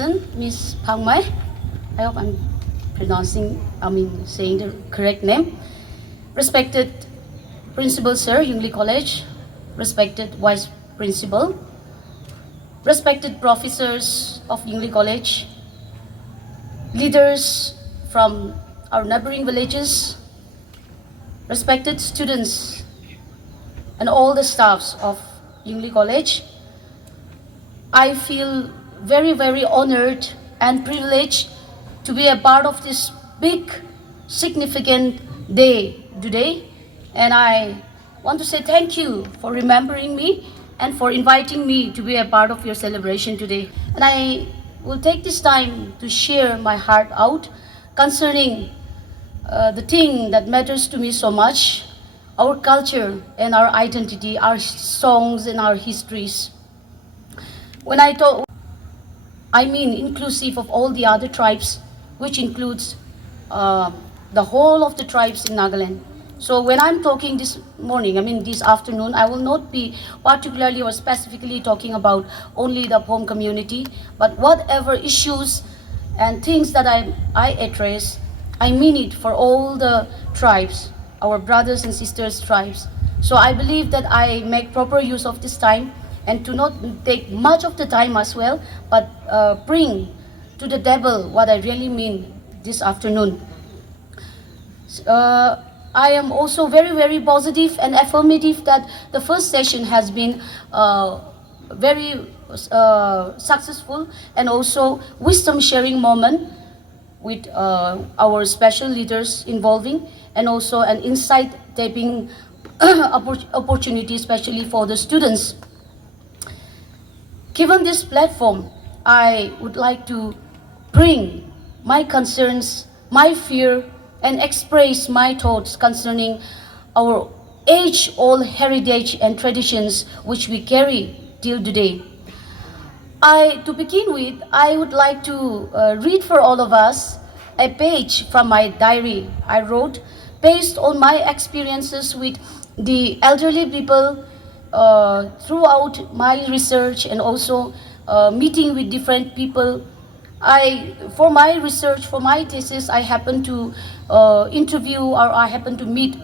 person, Miss Hokmei. I hope I'm saying the correct name. Respected Principal Sir, Yungli College. Respected Vice Principal. Respected professors of Yungli College. Leaders from our neighboring villages. Respected students and all the staffs of Yungli College. I feel very, very honored and privileged to be a part of this big, significant day today. And I want to say thank you for remembering me and for inviting me to be a part of your celebration today. And I will take this time to share my heart out concerning the thing that matters to me so much, our culture and our identity, our songs and our histories. When I talk, I mean inclusive of all the other tribes, which includes the whole of the tribes in Nagaland. So when I'm talking this morning, this afternoon, I will not be particularly or specifically talking about only the Phom community, but whatever issues and things that I address, I mean it for all the tribes, our brothers and sisters tribes. So I believe that I make proper use of this time and to not take much of the time as well, but bring to the table what I really mean this afternoon. I am also very, very positive and affirmative that the first session has been very successful and also wisdom sharing moment with our special leaders involving, and also an insight tapping opportunity, especially for the students. Given this platform, I would like to bring my concerns, my fear, and express my thoughts concerning our age-old heritage and traditions which we carry till today. To begin with, I would like to read for all of us a page from my diary I wrote based on my experiences with the elderly people throughout my research and also meeting with different people. For my research, for my thesis, I happened to interview, or I happened to meet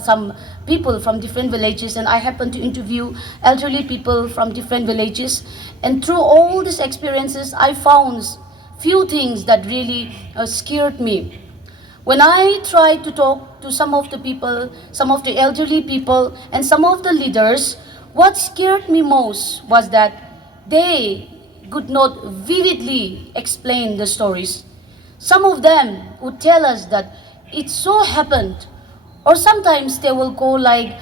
some people from different villages, and I happened to interview elderly people from different villages. And through all these experiences, I found few things that really scared me. When I tried to talk to some of the people, some of the elderly people, and some of the leaders, what scared me most was that they could not vividly explain the stories. Some of them would tell us that it so happened, or sometimes they will go like,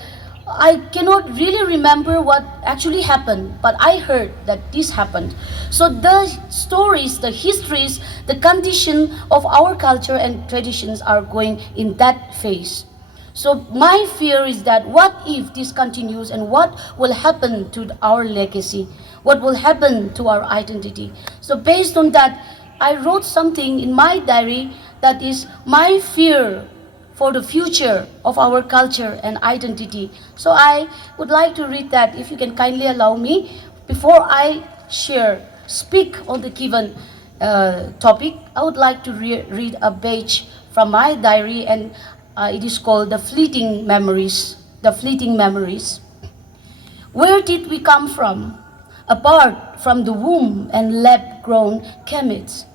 I cannot really remember what actually happened, but I heard that this happened. So the stories, the histories, the condition of our culture and traditions are going in that phase. So my fear is that what if this continues, and what will happen to our legacy? What will happen to our identity? So based on that, I wrote something in my diary that is my fear for the future of our culture and identity. So I would like to read that, if you can kindly allow me, before I speak on the given topic. I would like to read a page from my diary, and it is called The Fleeting Memories. The Fleeting Memories. Where did we come from? Apart from the womb and lab-grown gametes.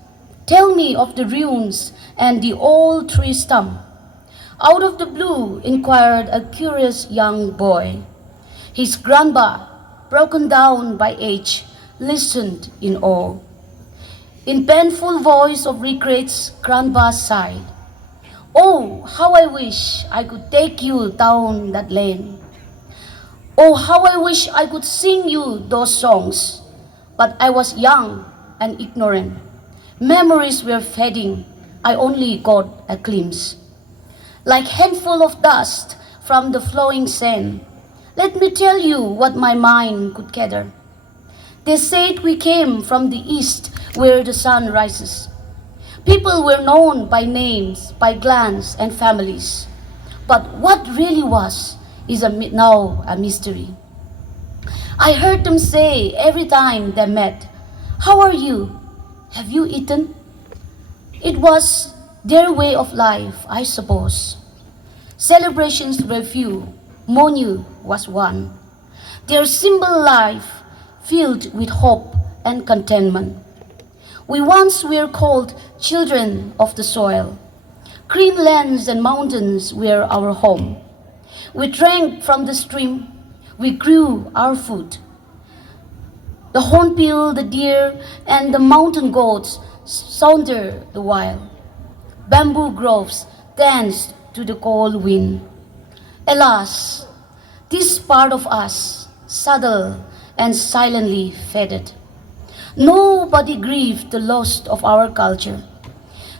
Tell me of the ruins and the old tree stump. Out of the blue inquired a curious young boy. His grandpa, broken down by age, listened in awe. In painful voice of regrets, grandpa sighed. Oh, how I wish I could take you down that lane. Oh, how I wish I could sing you those songs. But I was young and ignorant. Memories were fading. I only got a glimpse. Like handful of dust from the flowing sand, let me tell you what my mind could gather. They said we came from the east where the sun rises. People were known by names, by clans and families. But what really was is now a mystery. I heard them say every time they met, "How are you?" Have you eaten? It was their way of life, I suppose. Celebrations were few. Monyiü was one. Their simple life filled with hope and contentment. We once were called children of the soil. Green lands and mountains were our home. We drank from the stream. We grew our food. The hornbill, the deer, and the mountain goats sauntered the while. Bamboo groves danced to the cold wind. Alas, this part of us, subtle and silently faded. Nobody grieved the loss of our culture.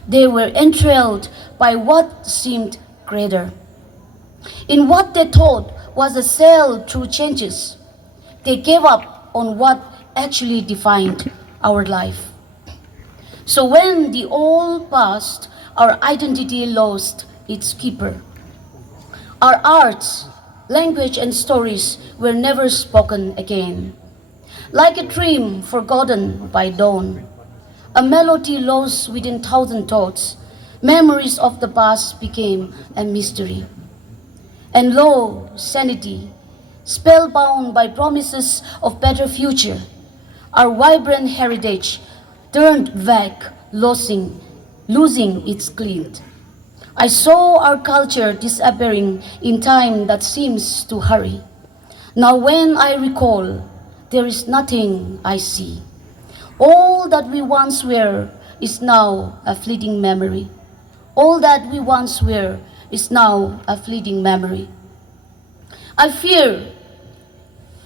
They were enthralled by what seemed greater. In what they thought was a sail through changes, they gave up on what actually defined our life. So when the old passed, our identity lost its keeper. Our arts, language, and stories were never spoken again. Like a dream forgotten by dawn, a melody lost within thousand thoughts, memories of the past became a mystery. And lo, sanity, spellbound by promises of better future, our vibrant heritage turned vague, losing its glint. I saw our culture disappearing in time that seems to hurry. Now when I recall, there is nothing I see. All that we once were is now a fleeting memory. All that we once were is now a fleeting memory. I fear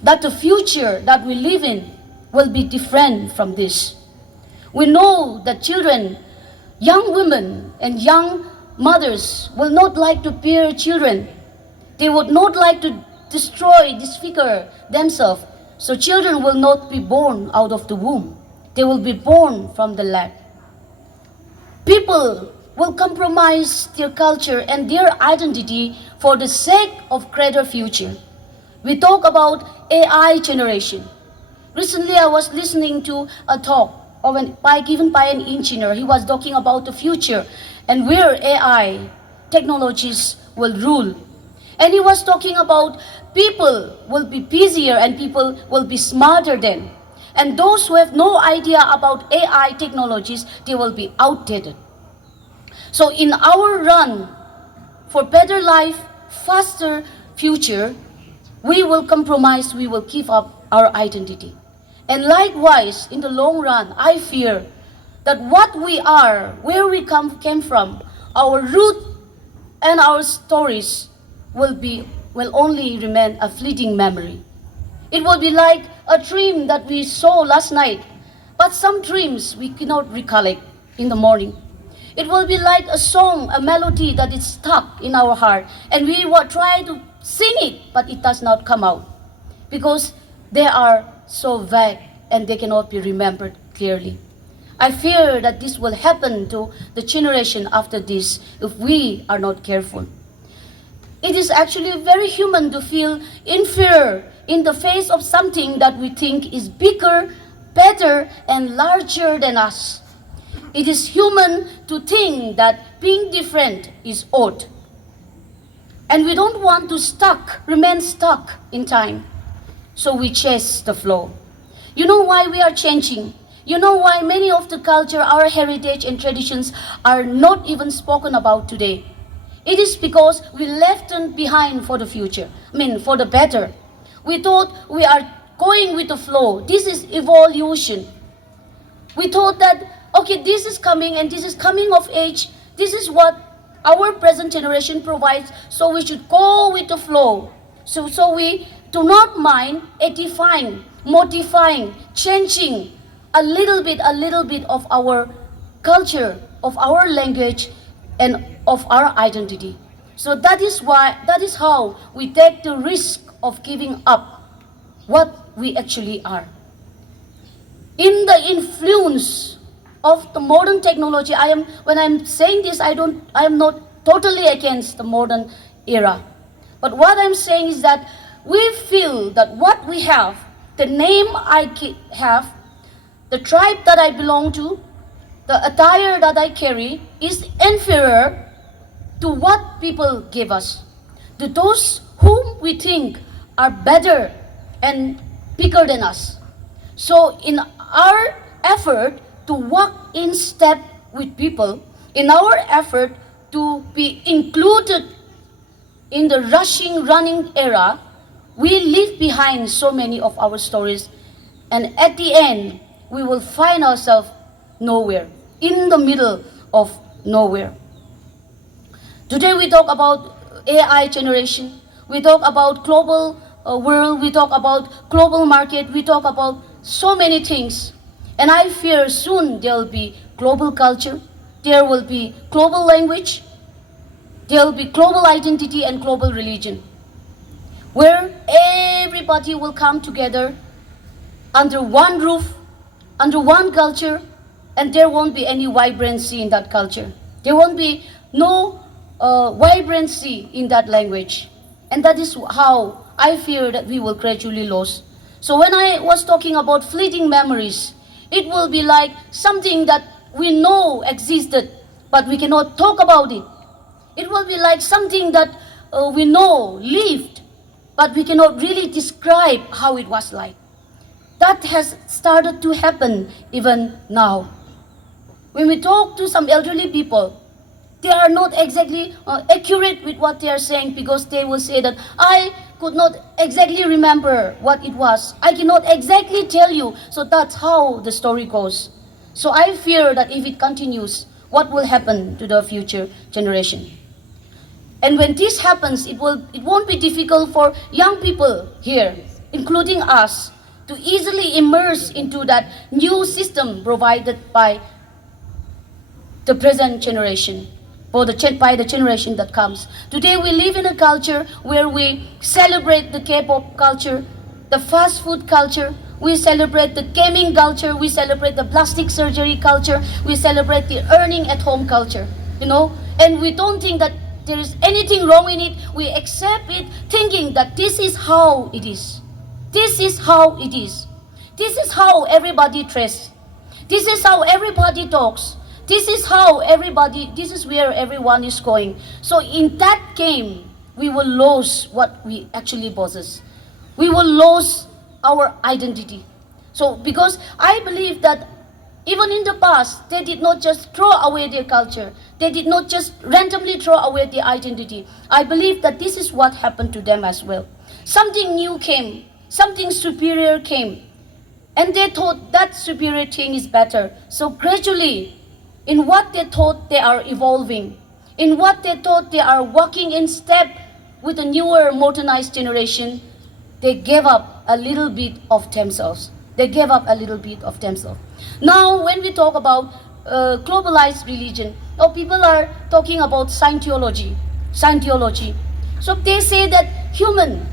that the future that we live in will be different from this. We know that children, young women, and young mothers will not like to bear children. They would not like to destroy, disfigure themselves. So children will not be born out of the womb. They will be born from the lab. People will compromise their culture and their identity for the sake of greater future. We talk about AI generation. Recently, I was listening to a talk given by an engineer. He was talking about the future and where AI technologies will rule. And he was talking about people will be busier and people will be smarter then. And those who have no idea about AI technologies, they will be outdated. So in our run for better life, faster future, we will compromise, we will give up our identity. And likewise, in the long run, I fear that what we are, where we came from, our root and our stories will only remain a fleeting memory. It will be like a dream that we saw last night, but some dreams we cannot recollect in the morning. It will be like a song, a melody that is stuck in our heart, and we will try to sing it, but it does not come out because they are so vague and they cannot be remembered clearly. I fear that this will happen to the generation after this if we are not careful. It is actually very human to feel inferior in the face of something that we think is bigger, better, and larger than us. It is human to think that being different is odd. And we don't want to remain stuck in time. So we chase the flow. You know why we are changing? You know why many of the culture, our heritage and traditions are not even spoken about today? It is because we left them behind for the future. For the better. We thought we are going with the flow. This is evolution. We thought that, okay, this is coming and this is coming of age. This is what our present generation provides. So we should go with the flow. So we do not mind edifying, modifying, changing a little bit of our culture, of our language, and of our identity. So that is how we take the risk of giving up what we actually are. In the influence of the modern technology, when I'm saying this, I am not totally against the modern era. But what I'm saying is that we feel that what we have, the name I have, the tribe that I belong to, the attire that I carry is inferior to what people give us, to those whom we think are better and bigger than us. So in our effort to walk in step with people, in our effort to be included in the rushing, running era, we leave behind so many of our stories, and at the end, we will find ourselves nowhere, in the middle of nowhere. Today we talk about AI generation, we talk about global world, we talk about global market, we talk about so many things. And I fear soon there will be global culture, there will be global language, there will be global identity and global religion, where everybody will come together under one roof, under one culture, and there won't be any vibrancy in that culture. There won't be no vibrancy in that language. And that is how I fear that we will gradually lose. So when I was talking about fleeting memories, it will be like something that we know existed, but we cannot talk about it. It will be like something that we know lived, but we cannot really describe how it was like. That has started to happen even now. When we talk to some elderly people, they are not exactly accurate with what they are saying, because they will say that I could not exactly remember what it was. I cannot exactly tell you. So that's how the story goes. So I fear that if it continues, what will happen to the future generation? And when this happens, it won't be difficult for young people here, including us, to easily immerse into that new system provided by the present generation, or by the generation that comes. Today we live in a culture where we celebrate the K-pop culture, the fast food culture, we celebrate the gaming culture, we celebrate the plastic surgery culture, we celebrate the earning at home culture, and we don't think that there is anything wrong in it. We accept it thinking that this is how it is. This is how it is. This is how everybody dresses. This is how everybody talks. This is where everyone is going. So in that game, we will lose what we actually possess. We will lose our identity. So because I believe that even in the past, they did not just throw away their culture. They did not just randomly throw away their identity. I believe that this is what happened to them as well. Something new came. Something superior came. And they thought that superior thing is better. So gradually, in what they thought they are evolving, in what they thought they are walking in step with the newer modernized generation, they gave up a little bit of themselves. They gave up a little bit of themselves. Now, when we talk about globalized religion, now people are talking about Scientology. So they say that human,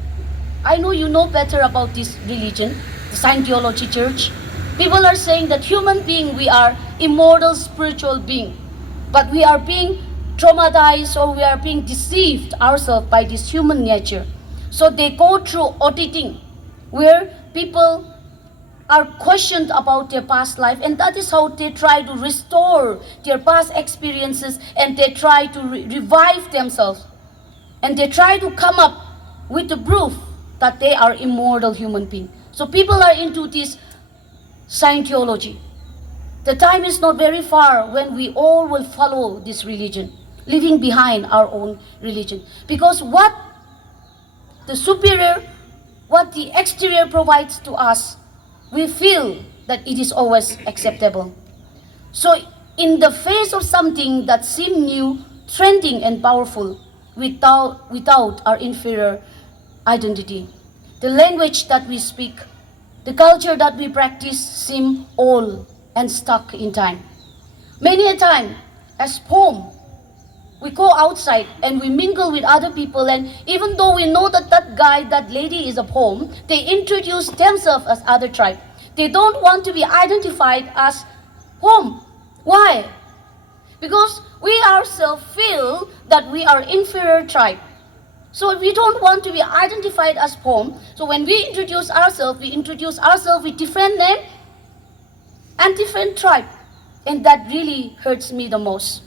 I know you know better about this religion, the Scientology church. People are saying that human being, we are immortal spiritual being, but we are being traumatized, or we are being deceived ourselves by this human nature. So they go through auditing, where people are questioned about their past life, and that is how they try to restore their past experiences, and they try to revive themselves, and they try to come up with the proof that they are immortal human beings. So people are into this Scientology. The time is not very far when we all will follow this religion, leaving behind our own religion. Because what the superior, what the exterior provides to us, we feel that it is always acceptable. So in the face of something that seemed new, trending and powerful, without our inferior identity, the language that we speak, the culture that we practice seem old and stuck in time. Many a time, as Phom, we go outside and we mingle with other people, and even though we know that that guy, that lady is a Phom, they introduce themselves as other tribe. They don't want to be identified as Phom. Why? Because we ourselves feel that we are inferior tribe. So we don't want to be identified as Phom. So when we introduce ourselves with different name and different tribe. And that really hurts me the most.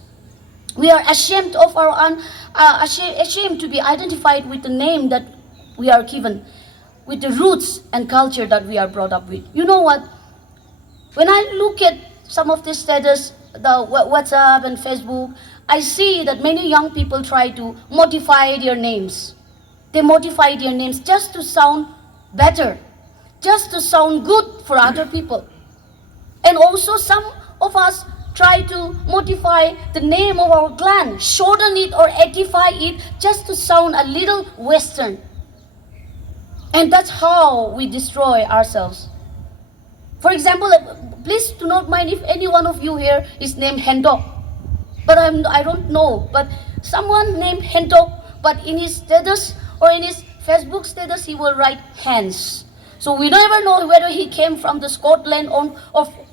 We are ashamed of ashamed to be identified with the name that we are given, with the roots and culture that we are brought up with. You know what? When I look at some of this status, the WhatsApp and Facebook, I see that many young people try to modify their names. They modify their names just to sound better, just to sound good for other people. And also some of us try to modify the name of our clan, shorten it or edify it just to sound a little Western. And that's how we destroy ourselves. For example, please do not mind if any one of you here is named Hendok. But I don't know. But someone named Hendok, but in his status or in his Facebook status, he will write Hans. So we never know whether he came from the Scotland or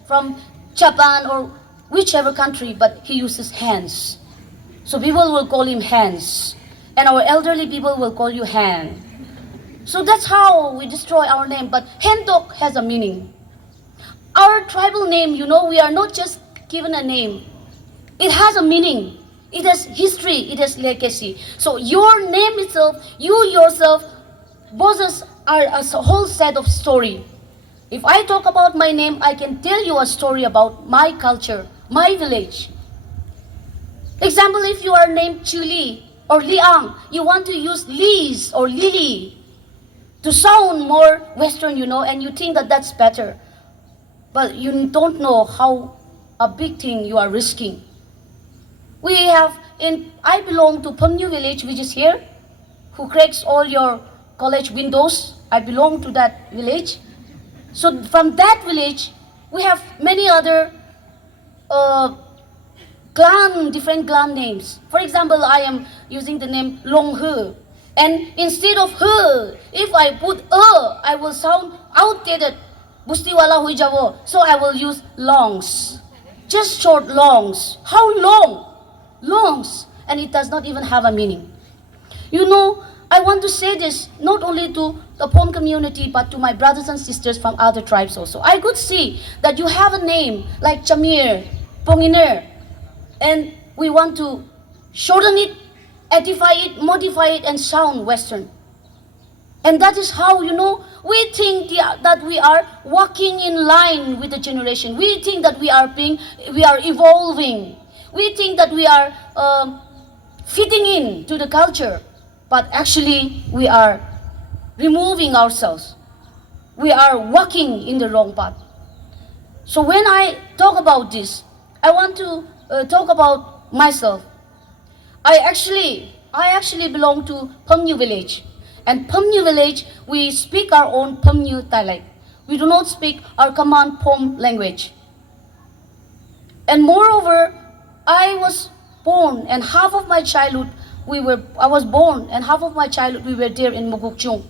from Japan or whichever country, but he uses Hans. So people will call him Hans. And our elderly people will call you Han. So that's how we destroy our name. But Hendok has a meaning. Our tribal name, we are not just given a name. It has a meaning. It has history. It has legacy. So your name itself, you yourself, possess a whole set of story. If I talk about my name, I can tell you a story about my culture, my village. Example, if you are named Chuli or Liang, you want to use Liz or Lily to sound more Western, and you think that that's better. But you don't know how a big thing you are risking. I belong to Monyiü village, which is here, who cracks all your college windows. I belong to that village. So from that village, we have many other different clan names. For example, I am using the name Long He. And instead of He, if I put I will sound outdated. Bustiwala hui jabo. So I will use longs. Just short longs. How long? Longs. And it does not even have a meaning. I want to say this not only to the Phom community, but to my brothers and sisters from other tribes also. I could see that you have a name like Chamir, Ponginer, and we want to shorten it, edify it, modify it, and sound Western. And that is how, we think that we are walking in line with the generation. We think that we are evolving. We think that we are fitting in to the culture. But actually, we are removing ourselves. We are walking in the wrong path. So when I talk about this, I want to talk about myself. I actually belong to Monyiü village. And Monyiü village, we speak our own Monyiü dialect. We do not speak our common Phom language. And moreover, I was born, and half of my childhood we were there in Mogokchung.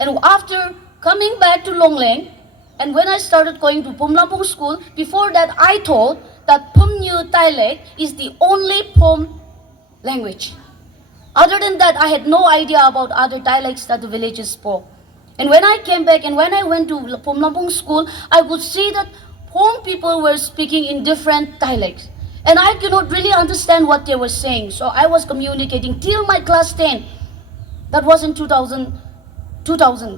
And after coming back to Longleng, and when I started going to Phomlampong school, before that I thought that Monyiü dialect is the only Phom language. Other than that, I had no idea about other dialects that the villages spoke. And when I came back and when I went to Phomlampong school, I could see that Phom people were speaking in different dialects. And I could not really understand what they were saying. So I was communicating till my class 10. That was in 2000,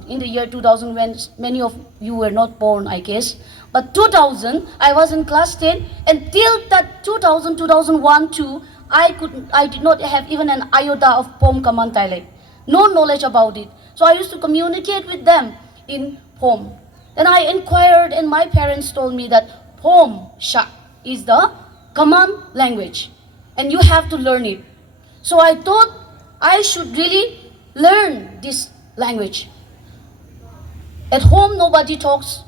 in the year 2000, when many of you were not born, I guess. But 2000, I was in class 10. And till that 2000, 2001, 2, I did not have even an iota of Phom common dialect. No knowledge about it. So I used to communicate with them in Phom. Then I inquired, and my parents told me that Phom Sha is the common language, and you have to learn it. So I thought I should really learn this language. At home, nobody talks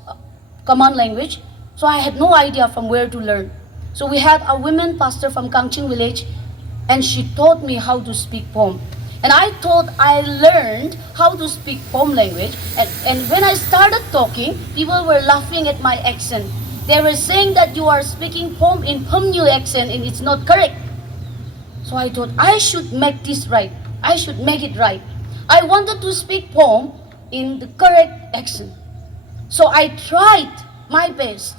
common language, so I had no idea from where to learn. So we had a women pastor from Kangching village, and she taught me how to speak Phom. And I thought I learned how to speak Phom language, and when I started talking, people were laughing at my accent. They were saying that you are speaking Phom in Monyiü accent and it's not correct. So I thought I should make this right. I should make it right. I wanted to speak Phom in the correct accent. So I tried my best.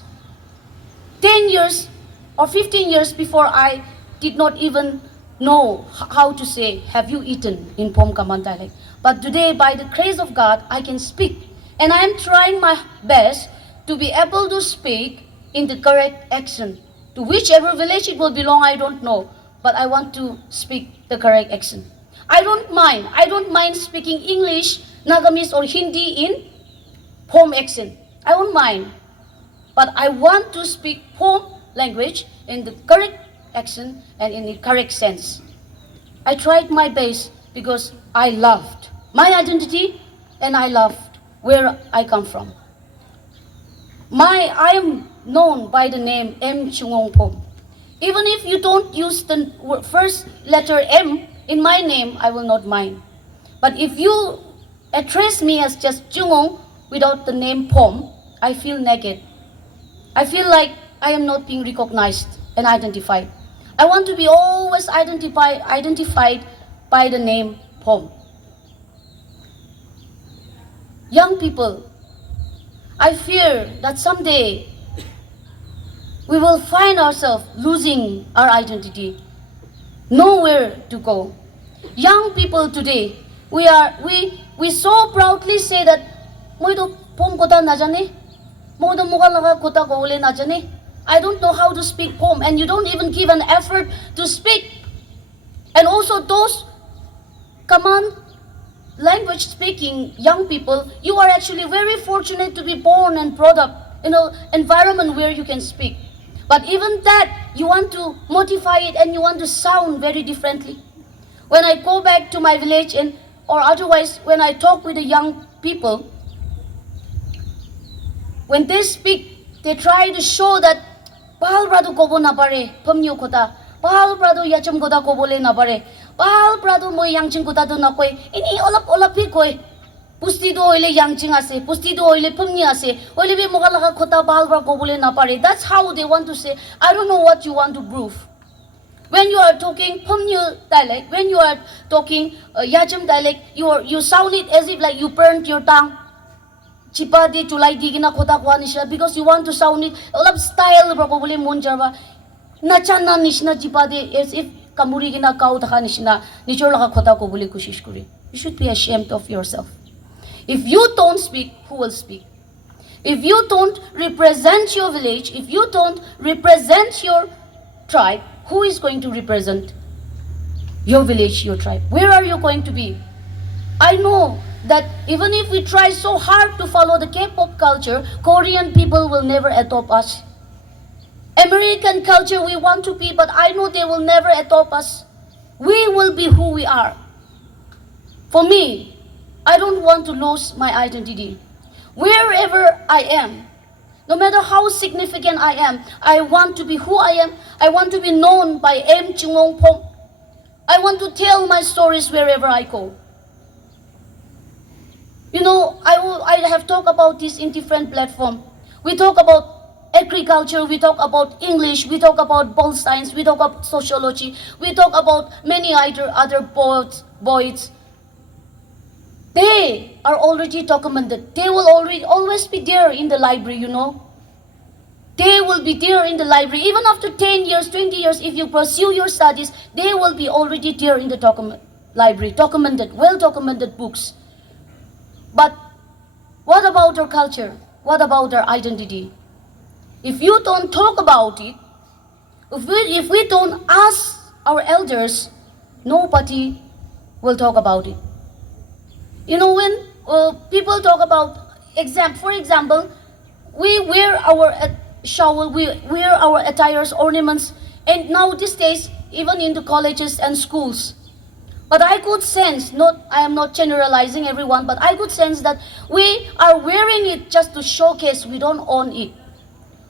10 years or 15 years before, I did not even know how to say, have you eaten in Phom Kaman dialect. But today, by the grace of God, I can speak. And I am trying my best to be able to speak in the correct accent. To whichever village it will belong, I don't know. But I want to speak the correct accent. I don't mind. I don't mind speaking English, Nagamese, or Hindi in Phom accent. I don't mind. But I want to speak Phom language in the correct accent and in the correct sense. I tried my best because I loved my identity and I loved where I come from. I am known by the name M.Chingong Phom. Even if you don't use the first letter M in my name, I will not mind. But if you address me as just Chingong without the name Phom, I feel naked. I feel like I am not being recognized and identified. I want to be always identified by the name Phom. Young people, I fear that someday we will find ourselves losing our identity, nowhere to go. Young people today, we so proudly say that moi to Phom kota na jane, mo to mukha laka kota ko ule na jane. I don't know how to speak Phom, and you don't even give an effort to speak. And also those command language speaking young people, you are actually very fortunate to be born and brought up in an environment where you can speak. But even that, you want to modify it and you want to sound very differently. When I go back to my village or otherwise when I talk with the young people, when they speak, they try to show that Pahal brado kobo na pare, pamnyo kota. Pahal brado yacham kota kobo le na pare. Pahal brado mo yangching kota do na koy. Ini olap hi koy. Pusti do oile yangching ase, pusti do oile pamnyo ase. Oile be moka laka kota pahal brado kobo le na pare. That's how they want to say. I don't know what you want to prove. When you are talking Pamnyo dialect, when you are talking Yacham dialect, you sound it as if like you burnt your tongue. Chipa di chulai di gina kota kwa nisha because you want to sound it a lot of style probably monjarba nachana nishna chipa di as if kamuri gina kau taka nishna nichor laka kota ko bole kushish kuri. You should be ashamed of yourself. If you don't speak, who will speak? If you don't represent your village, if you don't represent your tribe, who is going to represent your village, your tribe? Where are you going to be? I know that even if we try so hard to follow the K-pop culture, Korean people will never adopt us. American culture we want to be, but I know they will never adopt us. We will be who we are. For me, I don't want to lose my identity. Wherever I am, no matter how significant I am, I want to be who I am. I want to be known by M.Chingong Phom. I want to tell my stories wherever I go. You know, I have talked about this in different platforms. We talk about agriculture, we talk about English, we talk about ball science, we talk about sociology, we talk about many other boys. They are already documented. They will always be there in the library, you know. They will be there in the library. Even after 10 years, 20 years, if you pursue your studies, they will be already there in the library, documented, well-documented books. But what about our culture? What about our identity? If you don't talk about it, if we don't ask our elders, nobody will talk about it. You know, when people talk about for example, we wear our shawl, we wear our attires, ornaments, and now these days, even in the colleges and schools. But I could sense, I am not generalizing everyone, but I could sense that we are wearing it just to showcase. We don't own it.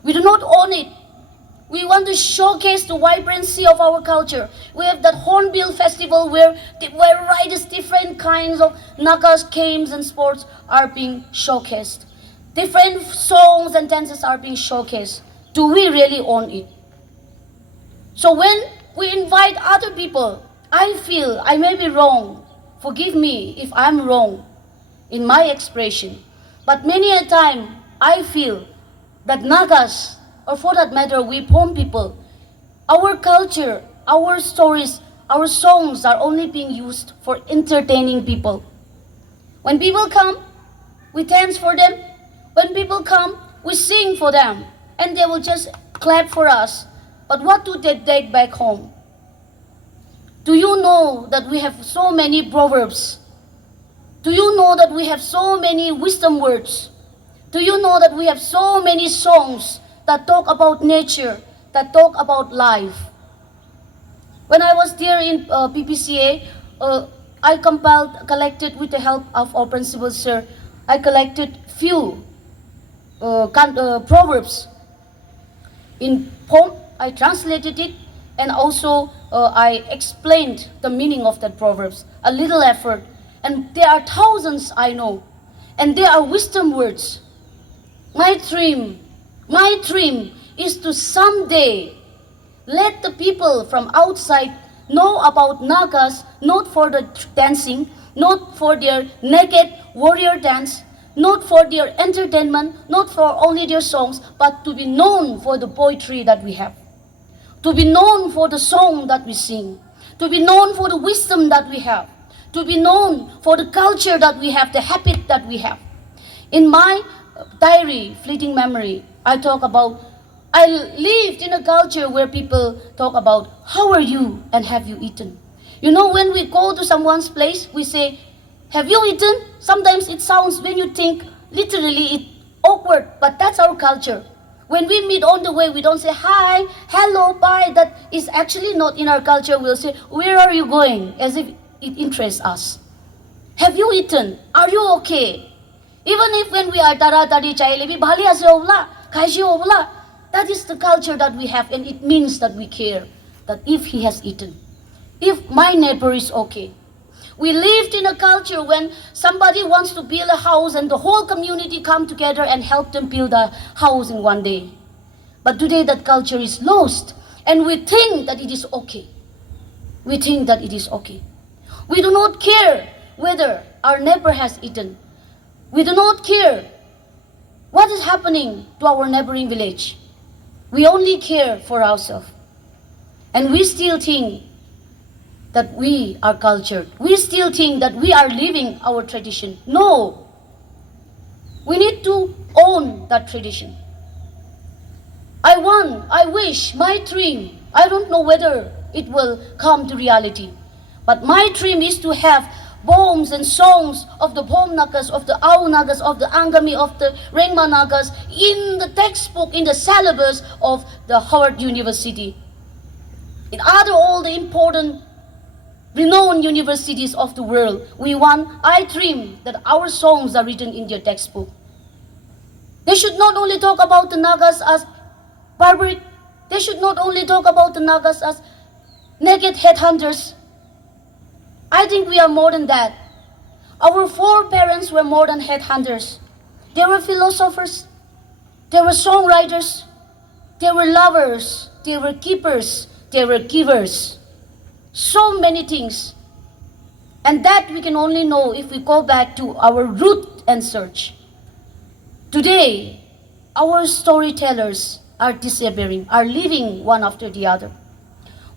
We do not own it. We want to showcase the vibrancy of our culture. We have that Hornbill Festival where different kinds of Nagas, games and sports are being showcased. Different songs and dances are being showcased. Do we really own it? So when we invite other people, I feel I may be wrong. Forgive me if I'm wrong in my expression. But many a time, I feel that Nagas, or for that matter, we Phom people, Our culture, our stories, our songs are only being used for entertaining people. When people come, we dance for them. When people come, we sing for them. And they will just clap for us. But what do they take back home? Do you know that we have so many proverbs? Do you know that we have so many wisdom words? Do you know that we have so many songs that talk about nature, that talk about life? When I was there in PPCA, I collected with the help of our principal sir, I collected few proverbs. In Phom, I translated it, and also I explained the meaning of that proverbs. A little effort, and there are thousands I know, and there are wisdom words. My dream is to someday let the people from outside know about Nagas, not for the dancing, not for their naked warrior dance, not for their entertainment, not for only their songs, but to be known for the poetry that we have, to be known for the song that we sing, to be known for the wisdom that we have, to be known for the culture that we have, the habit that we have. In my diary, Fleeting Memory, I talk about, I lived in a culture where people talk about, how are you and have you eaten? You know, when we go to someone's place, we say, have you eaten? Sometimes it sounds, when you think, literally, it's awkward, but that's our culture. When we meet on the way, we don't say, hi, hello, bye. That is actually not in our culture. We'll say, where are you going? As if it interests us. Have you eaten? Are you okay? Even if when we are tara-tari chaylebi, bhali ase obla, khaisi obla, that is the culture that we have, and it means that we care, that if he has eaten, if my neighbor is okay. We lived in a culture when somebody wants to build a house and the whole community come together and help them build a house in one day. But today that culture is lost, and we think that it is okay. We think that it is okay. We do not care whether our neighbor has eaten. We do not care what is happening to our neighboring village. We only care for ourselves. And we still think that we are cultured. We still think that we are living our tradition. No. We need to own that tradition. I wish, my dream, I don't know whether it will come to reality, but my dream is to have poems and songs of the Phom Nagas, of the Au Nagas, of the Angami, of the Rengma Nagas in the textbook, in the syllabus of the Harvard University. In other all the important renowned universities of the world, I dream that our songs are written in their textbook. They should not only talk about the Nagas as barbaric, they should not only talk about the Nagas as naked headhunters. I think we are more than that. Our foreparents were more than headhunters. They were philosophers, they were songwriters, they were lovers, they were keepers, they were givers. So many things. And that we can only know if we go back to our root and search. Today, our storytellers are disappearing, are leaving one after the other.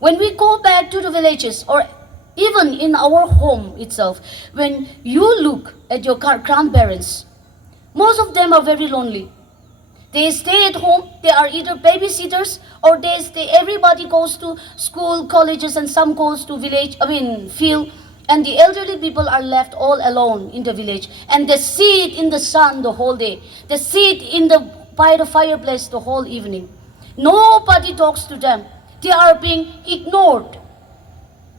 When we go back to the villages, or even in our home itself, when you look at your grandparents, most of them are very lonely. They stay at home, they are either babysitters, or everybody goes to school, colleges, and some goes to field, and the elderly people are left all alone in the village, and they sit in the sun the whole day. They sit by the fireplace the whole evening. Nobody talks to them. They are being ignored.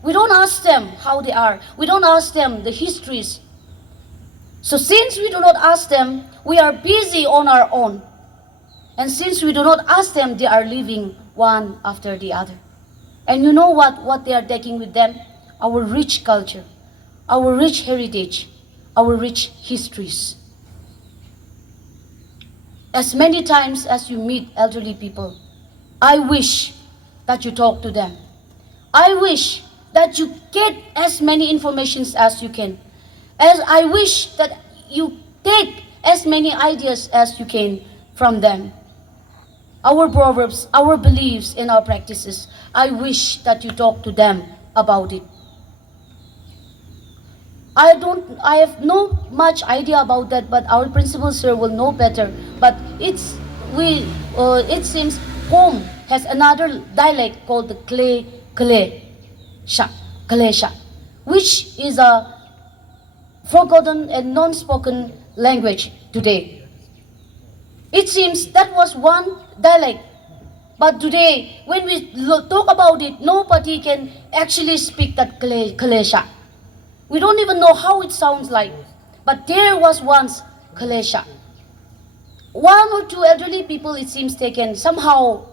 We don't ask them how they are. We don't ask them the histories. So since we do not ask them, we are busy on our own. And since we do not ask them, they are leaving one after the other. And you know what they are taking with them? Our rich culture, our rich heritage, our rich histories. As many times as you meet elderly people, I wish that you talk to them. I wish that you get as many informations as you can. As I wish that you take as many ideas as you can from them. our proverbs, our beliefs, and our practices. I wish that you talk to them about it. I have no much idea about that, but our principal sir will know better. But it seems Phom has another dialect called the Kalesha, which is a forgotten and non-spoken language today. It seems that was one dialect, but today, when we talk about it, nobody can actually speak that Kalesha. We don't even know how it sounds like, but there was once Kalesha. One or two elderly people, it seems, they can somehow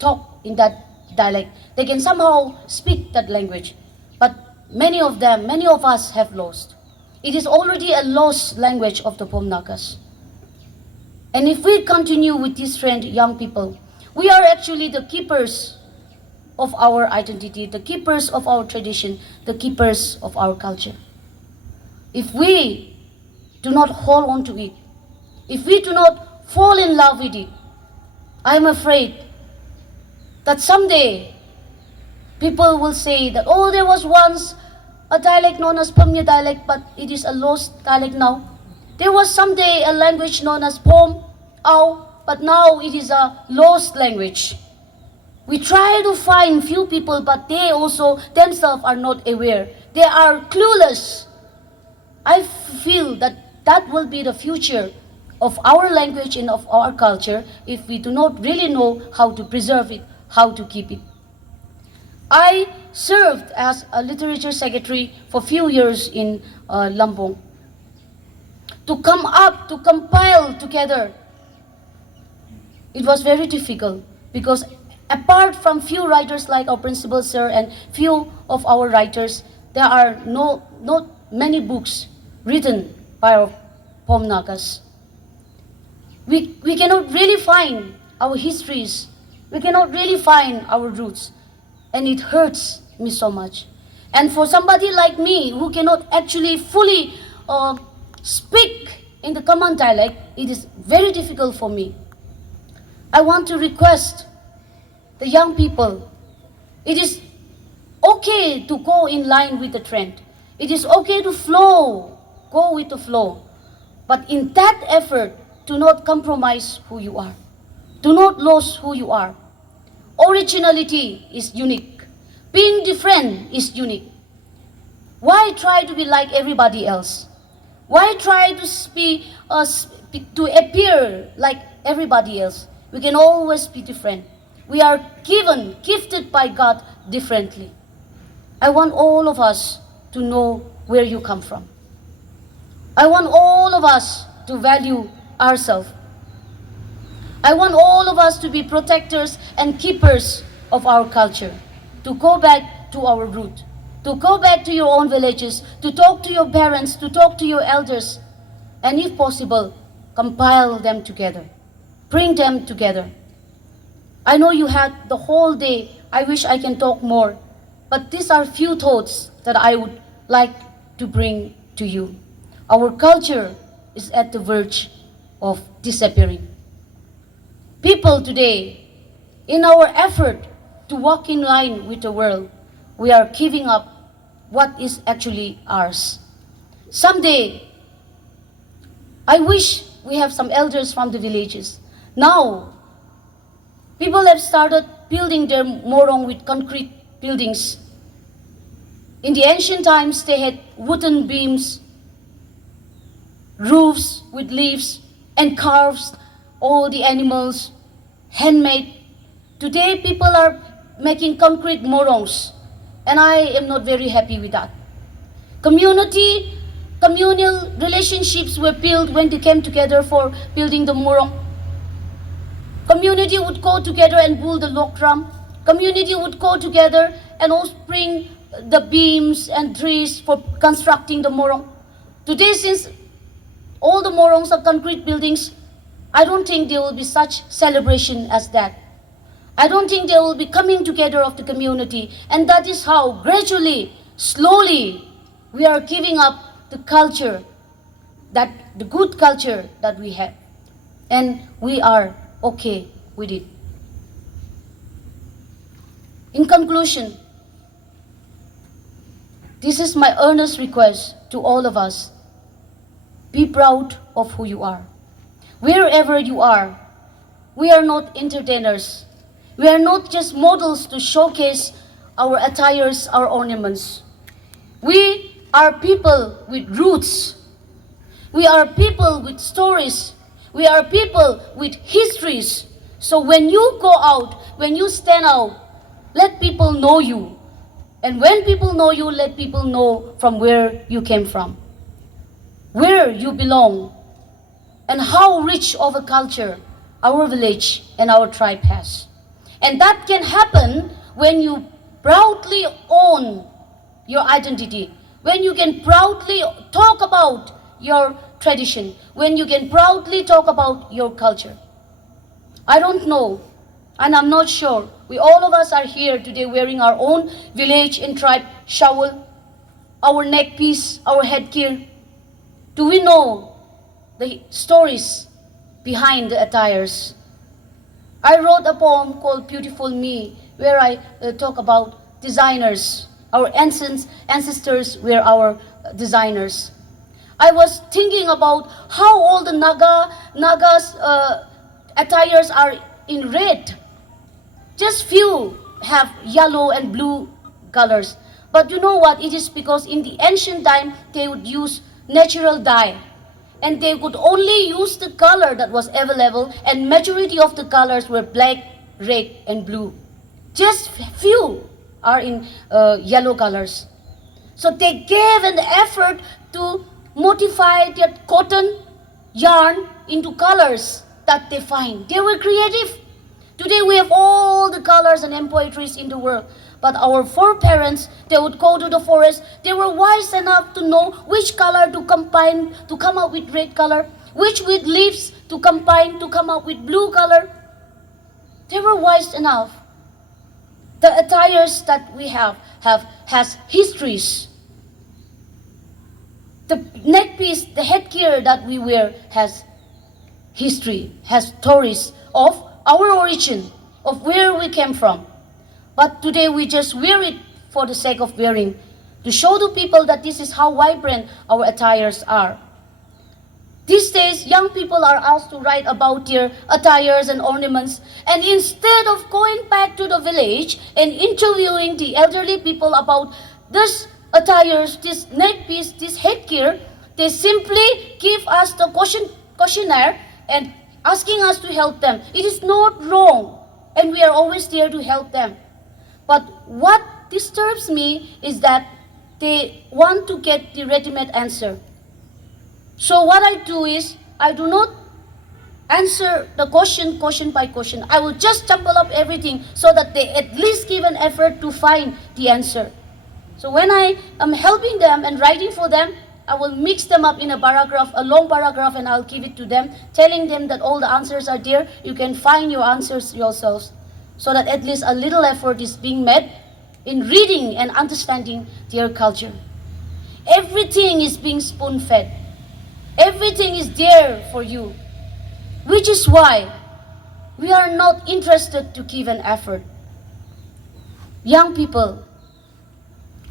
talk in that dialect. They can somehow speak that language. But many of them, many of us have lost. It is already a lost language of the Phom Nagas. And if we continue with this trend, young people, we are actually the keepers of our identity, the keepers of our tradition, the keepers of our culture. If we do not hold on to it, if we do not fall in love with it, I am afraid that someday people will say that, oh, there was once a dialect known as Monyiü dialect, but it is a lost dialect now. There was someday a language known as Phom, but now it is a lost language. We try to find few people, but they also themselves are not aware. They are clueless. I feel that that will be the future of our language and of our culture if we do not really know how to preserve it, how to keep it. I served as a literature secretary for few years in Lampung. To come up, to compile together, it was very difficult because apart from few writers like our principal sir and few of our writers, there are not many books written by our Phom Nagas. We cannot really find our histories. We cannot really find our roots. And it hurts me so much. And for somebody like me who cannot actually fully speak in the common dialect, it is very difficult for me. I want to request the young people, it is okay to go in line with the trend. It is okay to go with the flow. But in that effort, do not compromise who you are. Do not lose who you are. Originality is unique. Being different is unique. Why try to be like everybody else? Why try to appear like everybody else? We can always be different. We are gifted by God differently. I want all of us to know where you come from. I want all of us to value ourselves. I want all of us to be protectors and keepers of our culture, to go back to our root, to go back to your own villages, to talk to your parents, to talk to your elders, and if possible, compile them together, bring them together. I know you had the whole day. I wish I can talk more, but these are few thoughts that I would like to bring to you. Our culture is at the verge of disappearing. People today, in our effort to walk in line with the world, we are giving up what is actually ours. Someday, I wish we have some elders from the villages. Now, people have started building their morong with concrete buildings. In the ancient times, they had wooden beams, roofs with leaves, and carves all the animals, handmade. Today, people are making concrete morongs, and I am not very happy with that. Communal relationships were built when they came together for building the morong. Community would go together and build the log drum. Community would go together and also bring the beams and trees for constructing the morong. Today, since all the morongs are concrete buildings, I don't think there will be such celebration as that. I don't think there will be coming together of the community. And that is how gradually, slowly, we are giving up the culture, the good culture that we have. And we are okay with it. In conclusion, this is my earnest request to all of us. Be proud of who you are. Wherever you are, we are not entertainers. We are not just models to showcase our attires, our ornaments. We are people with roots. We are people with stories. We are people with histories. So when you go out, when you stand out, let people know you. And when people know you, let people know from where you came from, where you belong, and how rich of a culture our village and our tribe has. And that can happen when you proudly own your identity, when you can proudly talk about your tradition, when you can proudly talk about your culture. I don't know, and I'm not sure. We all of us are here today wearing our own village and tribe shawl, our neck piece, our headgear. Do we know the stories behind the attires? I wrote a poem called Beautiful Me, where I talk about designers. Our ancestors were our designers. I was thinking about how all the Nagas attires are in red. Just few have yellow and blue colors. But you know what? It is because in the ancient time, they would use natural dye. And they could only use the color that was available, and majority of the colors were black, red, and blue. Just few are in yellow colors. So they gave an effort to modify their cotton yarn into colors that they find. They were creative. Today we have all the colors and embroideries in the world. But our foreparents, they would go to the forest. They were wise enough to know which color to combine to come up with red color, which with leaves to combine to come up with blue color. They were wise enough. The attires that we has histories. The neck piece, the headgear that we wear has history, has stories of our origin, of where we came from. But today we just wear it for the sake of wearing, to show to people that this is how vibrant our attires are. These days, young people are asked to write about their attires and ornaments, and instead of going back to the village and interviewing the elderly people about this attires, this neck piece, this headgear, they simply give us the questionnaire and asking us to help them. It is not wrong, and we are always there to help them. But what disturbs me is that they want to get the ready-made answer. So what I do is, I do not answer the question by question. I will just jumble up everything so that they at least give an effort to find the answer. So when I am helping them and writing for them, I will mix them up in a paragraph, a long paragraph, and I'll give it to them, telling them that all the answers are there. You can find your answers yourselves, so that at least a little effort is being made in reading and understanding their culture. Everything is being spoon-fed. Everything is there for you, which is why we are not interested to give an effort. Young people,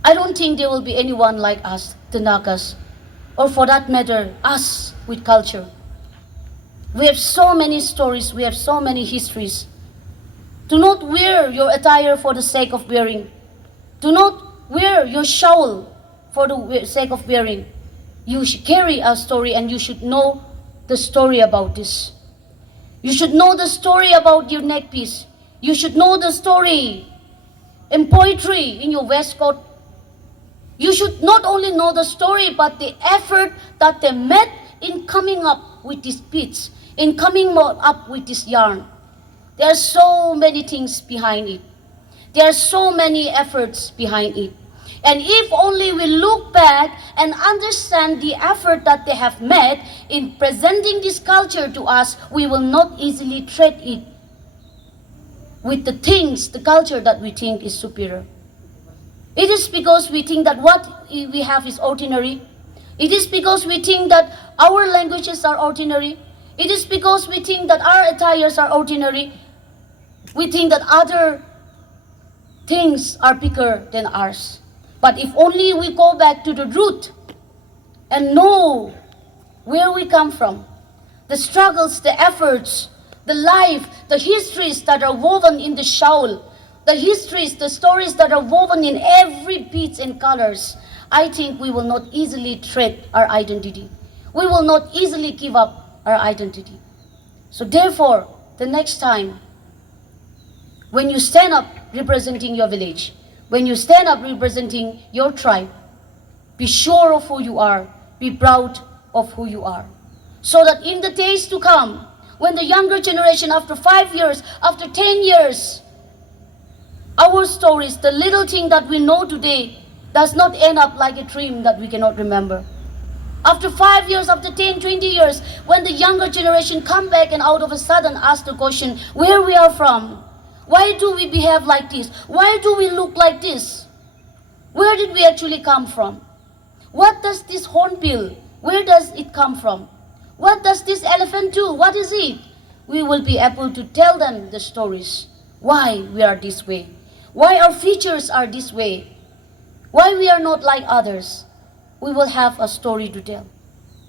I don't think there will be anyone like us, the Nagas, or for that matter, us with culture. We have so many stories, we have so many histories. Do not wear your attire for the sake of wearing. Do not wear your shawl for the sake of wearing. You should carry a story, and you should know the story about this. You should know the story about your neck piece. You should know the story in poetry in your waistcoat. You should not only know the story, but the effort that they made in coming up with this piece, in coming up with this yarn. There are so many things behind it. There are so many efforts behind it. And if only we look back and understand the effort that they have made in presenting this culture to us, we will not easily trade it with the things, the culture that we think is superior. It is because we think that what we have is ordinary. It is because we think that our languages are ordinary. It is because we think that our attires are ordinary. We think that other things are bigger than ours. But if only we go back to the root and know where we come from, the struggles, the efforts, the life, the histories that are woven in the shawl, the histories, the stories that are woven in every beats and colors, I think we will not easily trade our identity. We will not easily give up our identity. So therefore, the next time, when you stand up representing your village, when you stand up representing your tribe, be sure of who you are, be proud of who you are. So that in the days to come, when the younger generation, after 5 years, after 10 years, our stories, the little thing that we know today, does not end up like a dream that we cannot remember. After 5 years, after 10, 20 years, when the younger generation come back and out of a sudden ask the question, where we are from? Why do we behave like this? Why do we look like this? Where did we actually come from? What does this hornbill, where does it come from? What does this elephant do? What is it? We will be able to tell them the stories. Why we are this way? Why our features are this way? Why we are not like others? We will have a story to tell.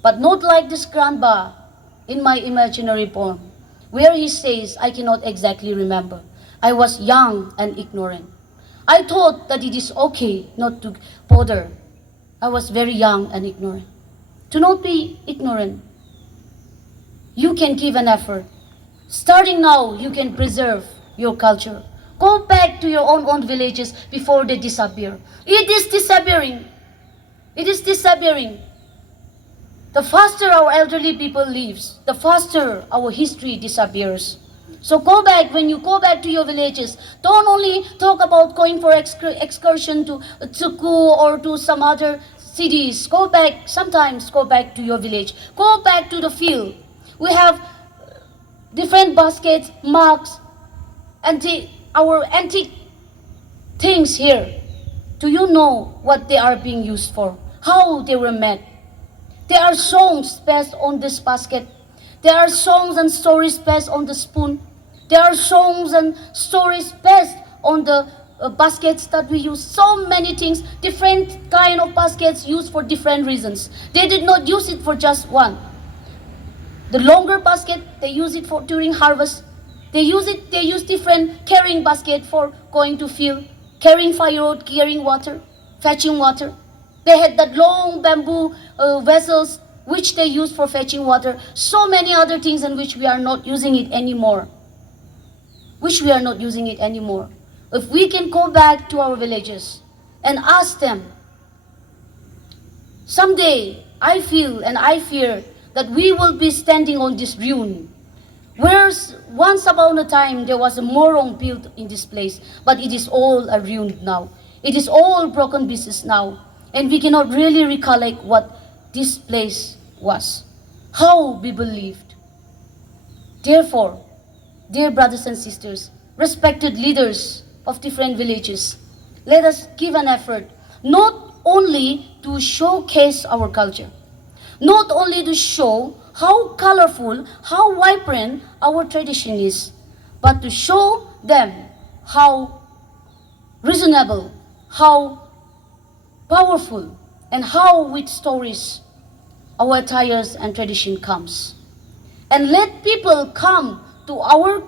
But not like this grandpa in my imaginary poem, where he says, I cannot exactly remember. I was young and ignorant. I thought that it is okay not to bother. I was very young and ignorant. To not be ignorant, you can give an effort. Starting now, you can preserve your culture. Go back to your own villages before they disappear. It is disappearing. It is disappearing. The faster our elderly people lives, the faster our history disappears. So go back, when you go back to your villages, don't only talk about going for excursion to Tsuku or to some other cities. Go back, sometimes go back to your village. Go back to the field. We have different baskets, mugs, our antique things here. Do you know what they are being used for? How they were made? There are songs based on this basket. There are songs and stories based on the spoon. There are songs and stories based on the baskets that we use. So many things, different kind of baskets used for different reasons. They did not use it for just one. The longer basket, they use it for during harvest. They use different carrying basket for going to field, carrying firewood, carrying water, fetching water. They had that long bamboo vessels which they use for fetching water. So many other things in which we are not using it anymore. If we can go back to our villages and ask them, someday I feel and I fear that we will be standing on this ruin. Whereas once upon a time there was a morong built in this place, but it is all a ruin now. It is all broken pieces now, and we cannot really recollect what this place was, how we believed. Therefore, dear brothers and sisters, respected leaders of different villages, let us give an effort not only to showcase our culture, not only to show how colorful, how vibrant our tradition is, but to show them how reasonable, how powerful, and how with stories our attires and tradition comes. And let people come to our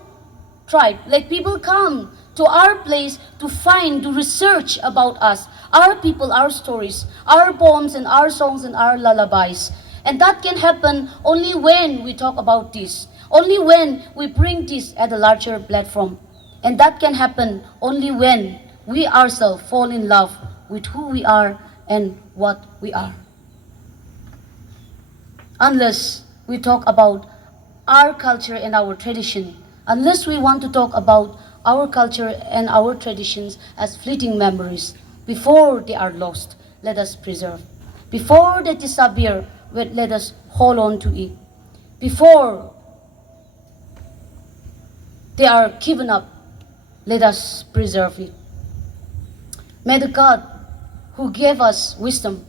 tribe, let people come to our place to find, to research about us, our people, our stories, our poems and our songs and our lullabies. And that can happen only when we talk about this, only when we bring this at a larger platform. And that can happen only when we ourselves fall in love with who we are and what we are. Unless we talk about our culture and our tradition, unless we want to talk about our culture and our traditions as fleeting memories, before they are lost, let us preserve. Before they disappear, let us hold on to it. Before they are given up, let us preserve it. May the God who gave us wisdom,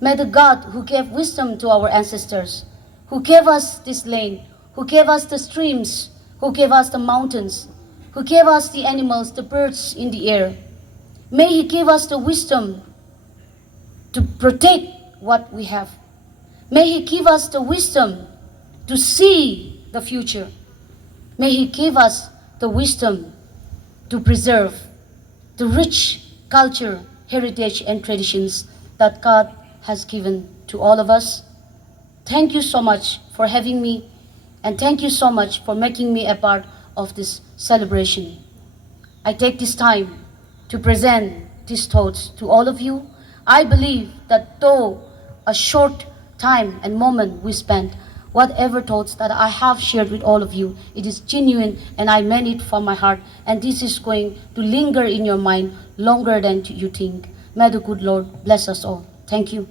may the God who gave wisdom to our ancestors, who gave us this land, who gave us the streams, who gave us the mountains, who gave us the animals, the birds in the air, May He give us the wisdom to protect what we have. May He give us the wisdom to see the future. May He give us the wisdom to preserve the rich culture, heritage, and traditions that God has given to all of us. Thank you so much for having me, and thank you so much for making me a part of this celebration. I take this time to present these thoughts to all of you. I believe that though a short time and moment we spent, whatever thoughts that I have shared with all of you, it is genuine and I meant it from my heart, and this is going to linger in your mind longer than you think. May the good Lord bless us all. Thank you.